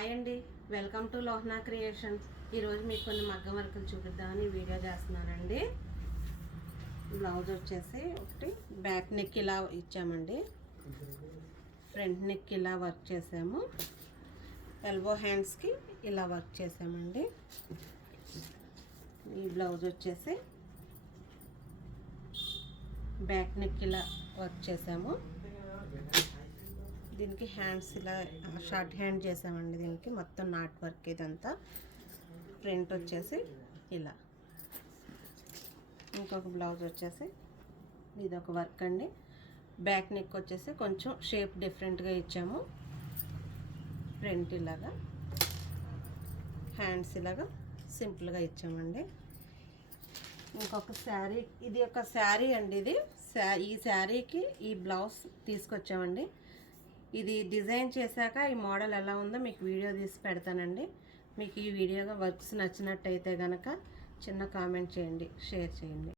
Hi అండి, welcome to లోహనా creations. ఈరోజు మీకు కొన్ని మగ్గం వర్కులు చూపిద్దామని వీడియో చేస్తున్నానండి. బ్లౌజ్ వచ్చేసి ఒకటి బ్యాక్ నెక్ ఇలా ఇచ్చామండి, ఫ్రంట్ నెక్ ఇలా వర్క్ చేసాము, ఎల్బో హ్యాండ్స్కి ఇలా వర్క్ చేసామండి. ఈ బ్లౌజ్ వచ్చేసి బ్యాక్ నెక్ ఇలా వర్క్ చేసాము, దీనికి హ్యాండ్స్ ఇలా షార్ట్ హ్యాండ్ చేసామండి. దీనికి మొత్తం నాట్ వర్క్ ఇదంతా. ప్రింట్ వచ్చేసి ఇలా. ఇంకొక బ్లౌజ్ వచ్చేసి ఇదొక వర్క్ అండి. బ్యాక్ నెక్ వచ్చేసి కొంచెం షేప్ డిఫరెంట్గా ఇచ్చాము, ప్రింట్ ఇలాగా, హ్యాండ్స్ ఇలాగా సింపుల్గా ఇచ్చామండి. ఇంకొక శారీ, ఇది ఒక శారీ అండి. ఇది ఈ శారీకి ఈ బ్లౌజ్ తీసుకొచ్చామండి. ఇది డిజైన్ చేశాక ఈ మోడల్ ఎలా ఉందో మీకు వీడియో తీసి పెడతానండి. మీకు ఈ వీడియోగా వర్క్స్ నచ్చినట్టయితే కనుక చిన్న కామెంట్ చేయండి, షేర్ చేయండి.